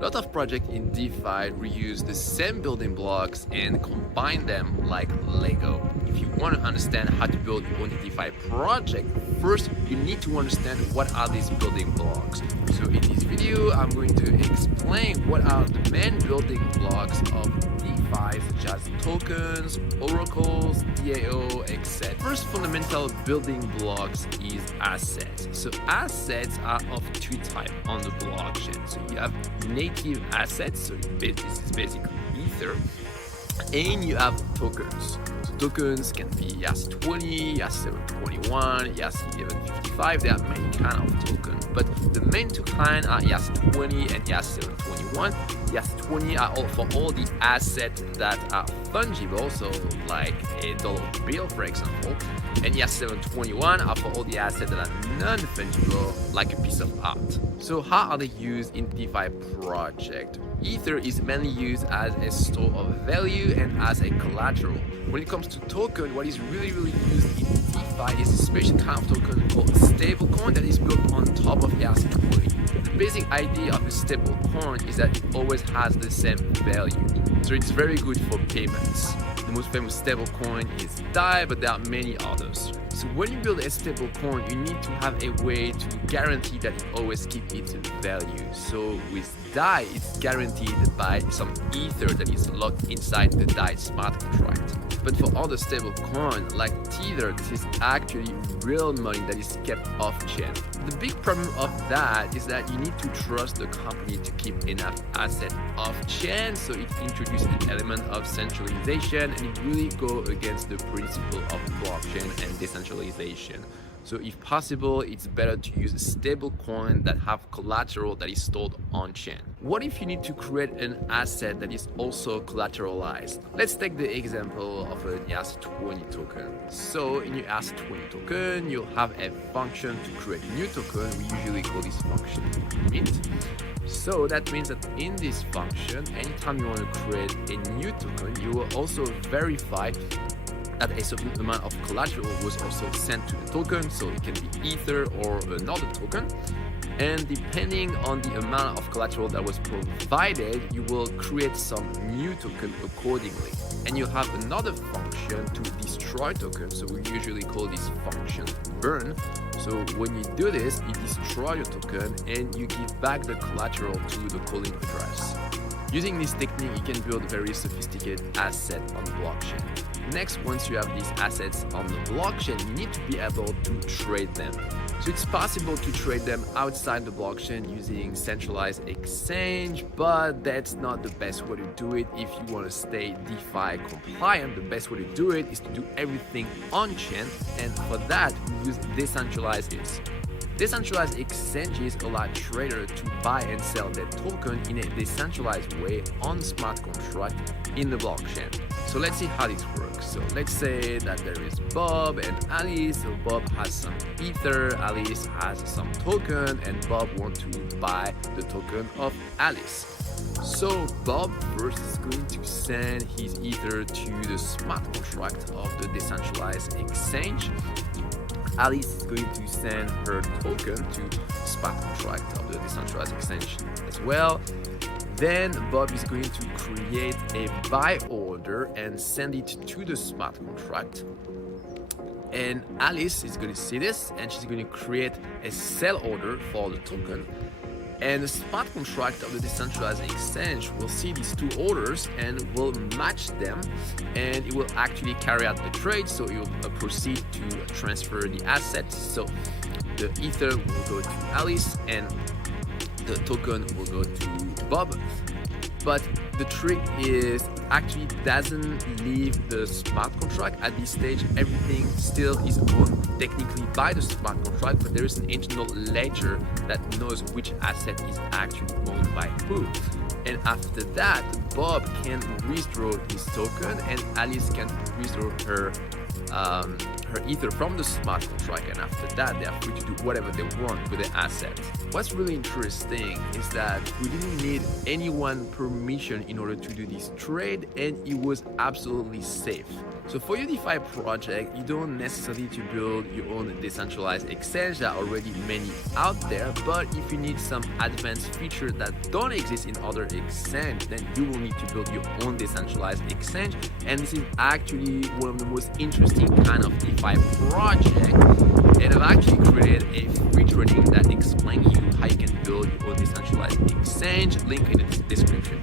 A lot of projects in DeFi reuse the same building blocks and combine them like Lego. If you want to understand how to build your own DeFi project, first you need to understand what are these building blocks. So in this video, I'm going to explain what are the main building blocks of DeFi, such as tokens, oracles, DAO, etc. First fundamental building blocks is assets. So assets are of two types on the blockchain. So you have native assets, so this is basically Ether, and you have tokens. So tokens can be ERC20, ERC721, ERC1155. There are many kinds of tokens, but the main two kinds are ERC20 and ERC721. ERC20 are all for all the assets that are fungible, so like a dollar bill, for example, and ERC721 are for all the assets that are non-fungible, like a piece of art. So how are they used in DeFi project? Ether is mainly used as a store of value and as a collateral. When it comes to token, what is really used in DeFi is a special kind of token called a stablecoin that is built on top of ERC20. The basic idea of a stablecoin is that it always has the same value, so it's very good for payments. The most famous stablecoin is Dai, but there are many others. So when you build a stablecoin, you need to have a way to guarantee that it always keeps its value. So with Dai, it's guaranteed by some Ether that is locked inside the Dai smart contract. But for other stablecoins like Tether, this is actually real money that is kept off-chain. The big problem of that is that you need to trust the company to keep enough asset off-chain, so it introduces an element of centralization and it really goes against the principle of blockchain and decentralization. So if possible, it's better to use a stable coin that have collateral that is stored on chain. What if you need to create an asset that is also collateralized? Let's take the example of an ERC20 token. So in your ERC20 token, you'll have a function to create a new token. We usually call this function mint. So that means that in this function, anytime you want to create a new token, you will also verify that a certain amount of collateral was also sent to the token, so it can be Ether or another token. And depending on the amount of collateral that was provided, you will create some new token accordingly. And you have another function to destroy tokens, so we usually call this function burn. So when you do this, you destroy your token and you give back the collateral to the calling address. Using this technique, you can build very sophisticated assets on the blockchain. Next, once you have these assets on the blockchain, you need to be able to trade them. So it's possible to trade them outside the blockchain using centralized exchange, but that's not the best way to do it. If you want to stay DeFi compliant, the best way to do it is to do everything on-chain, and for that, we use decentralized exchanges. Decentralized exchanges allow traders to buy and sell their token in a decentralized way on smart contract in the blockchain. So let's see how this works. So let's say that there is Bob and Alice. So Bob has some Ether, Alice has some token, and Bob wants to buy the token of Alice. So Bob first is going to send his Ether to the smart contract of the decentralized exchange. Alice is going to send her token to smart contract of the decentralized exchange as well. Then Bob is going to create a buy order and send it to the smart contract. And Alice is going to see this and she's going to create a sell order for the token. And the smart contract of the decentralized exchange will see these two orders and will match them, and it will actually carry out the trade. So it will proceed to transfer the assets. So the Ether will go to Alice and the token will go to Bob. But the trick is it actually doesn't leave the smart contract. At this stage, everything still is owned technically by the smart contract, but there is an internal ledger that knows which asset is actually owned by who. And after that, Bob can withdraw his token and Alice can withdraw her Ether from the smart contract, and after that they are free to do whatever they want with the asset. What's really interesting is that we didn't need anyone's permission in order to do this trade, and it was absolutely safe. So for your DeFi project, you don't necessarily need to build your own decentralized exchange. There are already many out there, but if you need some advanced features that don't exist in other exchanges, then you will need to build your own decentralized exchange. And this is actually one of the most interesting kind of DeFi project. And I've actually created a free training that explains you how you can build your own decentralized exchange, link in the description.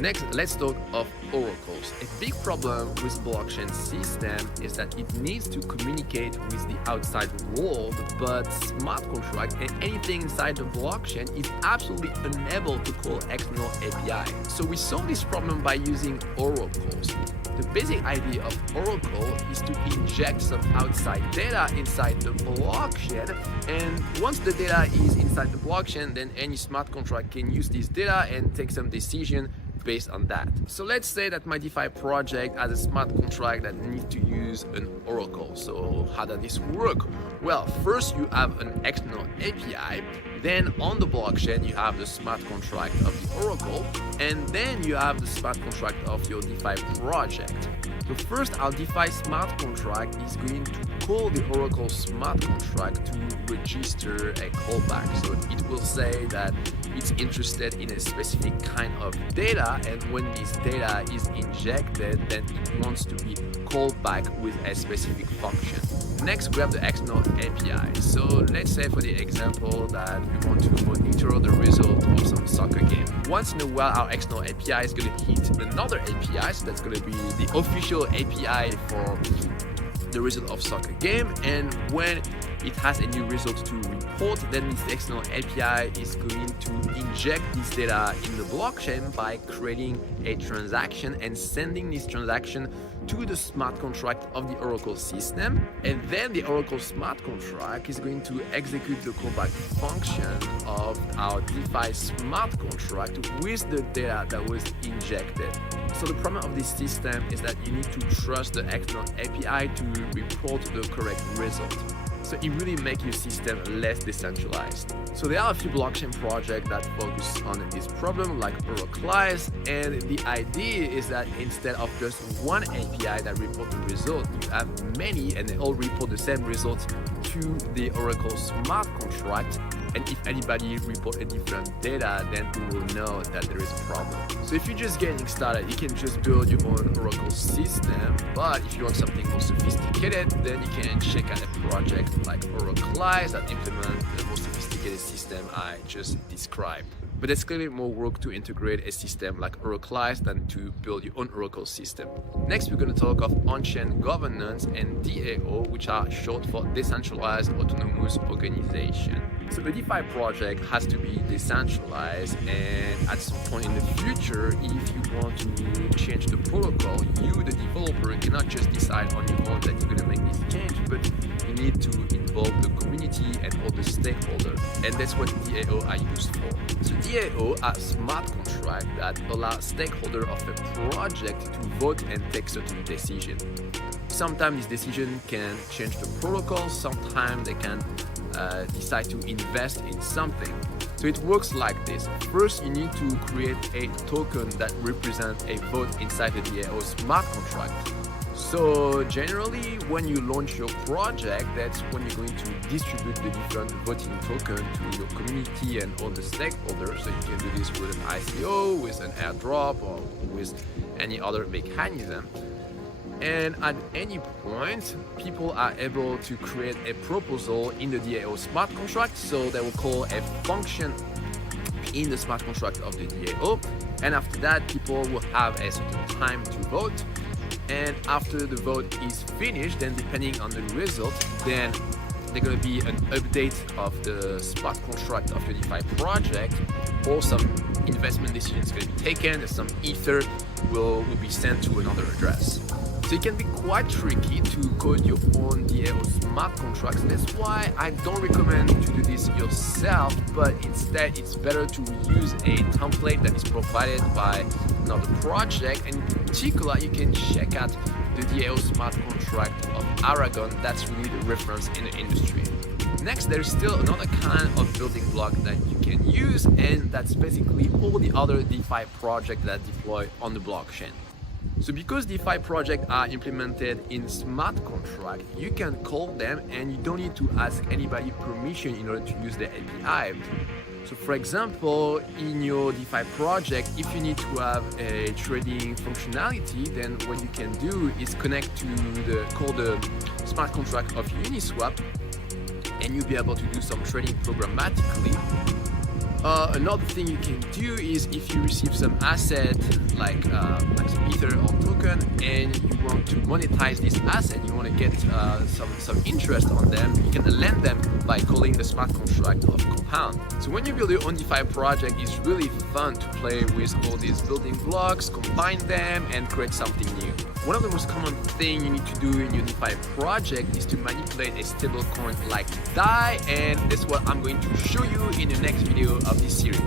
Next, let's talk of oracles. A big problem with blockchain system is that it needs to communicate with the outside world, but smart contract and anything inside the blockchain is absolutely unable to call external API. So we solve this problem by using oracles. The basic idea of Oracle is to inject some outside data inside the blockchain, and once the data is inside the blockchain, then any smart contract can use this data and take some decision based on that. So let's say that my DeFi project has a smart contract that needs to use an oracle. So how does this work? Well, first you have an external API, then on the blockchain you have the smart contract of the oracle, and then you have the smart contract of your DeFi project. So first, our DeFi smart contract is going to call the Oracle smart contract to register a callback. So it will say that it's interested in a specific kind of data, and when this data is injected, then it wants to be called back with a specific function. Next, we have the external API. So let's say for the example that we want to monitor the result of some soccer game. Once in a while, our external API is going to hit another API, so that's going to be the official API for the result of soccer game, and when it has a new result to report, then this external API is going to inject this data in the blockchain by creating a transaction and sending this transaction to the smart contract of the Oracle system, and then the Oracle smart contract is going to execute the callback function of our DeFi smart contract with the data that was injected. So the problem of this system is that you need to trust the external API to report the correct result. So it really makes your system less decentralized. So there are a few blockchain projects that focus on this problem, like Oracleize, and the idea is that instead of just one API that report the result, you have many and they all report the same results to the Oracle smart contract. And if anybody report a different data, then we will know that there is a problem. So if you're just getting started, you can just build your own Oracle system. But if you want something more sophisticated, then you can check out a project like Oracleize that implement the most sophisticated system I just described. But there's clearly more work to integrate a system like Oracleize than to build your own Oracle system. Next, we're going to talk of on-chain governance and DAO, which are short for Decentralized Autonomous Organization. So a DeFi project has to be decentralized, and at some point in the future, if you want to change the protocol, you, the developer, cannot just decide on your own that you're going to make this change, but you need to involve the community and all the stakeholders, and that's what DAO are used for. So DAO are smart contracts that allow stakeholders of a project to vote and take certain decisions. Sometimes this decision can change the protocol, sometimes they can decide to invest in something. So it works like this. First, you need to create a token that represents a vote inside the DAO smart contract. So generally, when you launch your project, that's when you're going to distribute the different voting token to your community and all the stakeholders. So you can do this with an ICO, with an airdrop, or with any other mechanism. And at any point, people are able to create a proposal in the DAO smart contract. So they will call a function in the smart contract of the DAO. And after that, people will have a certain time to vote. And after the vote is finished, then depending on the result, then there's going to be an update of the smart contract of your DeFi project, or some investment decisions going to be taken, and some ether will be sent to another address. So it can be quite tricky to code your own DAO smart contracts. That's why I don't recommend to do this yourself, but instead it's better to use a template that is provided by another project. And in particular, you can check out the DAO smart contract of Aragon. That's really the reference in the industry. Next, there is still another kind of building block that you can use, and that's basically all the other DeFi projects that deploy on the blockchain. So because DeFi projects are implemented in smart contract, you can call them and you don't need to ask anybody permission in order to use the API. So for example, in your DeFi project, if you need to have a trading functionality, then what you can do is connect to the smart contract of Uniswap, and you'll be able to do some trading programmatically. Another thing you can do is if you receive some asset like some Ether or token and you want to monetize this asset, you want to get some interest on them, you can lend them by calling the smart contract of Compound. So when you build your own DeFi project, it's really fun to play with all these building blocks, combine them and create something new. One of the most common things you need to do in your DeFi project is to manipulate a stablecoin like DAI, and that's what I'm going to show you in the next video of this series.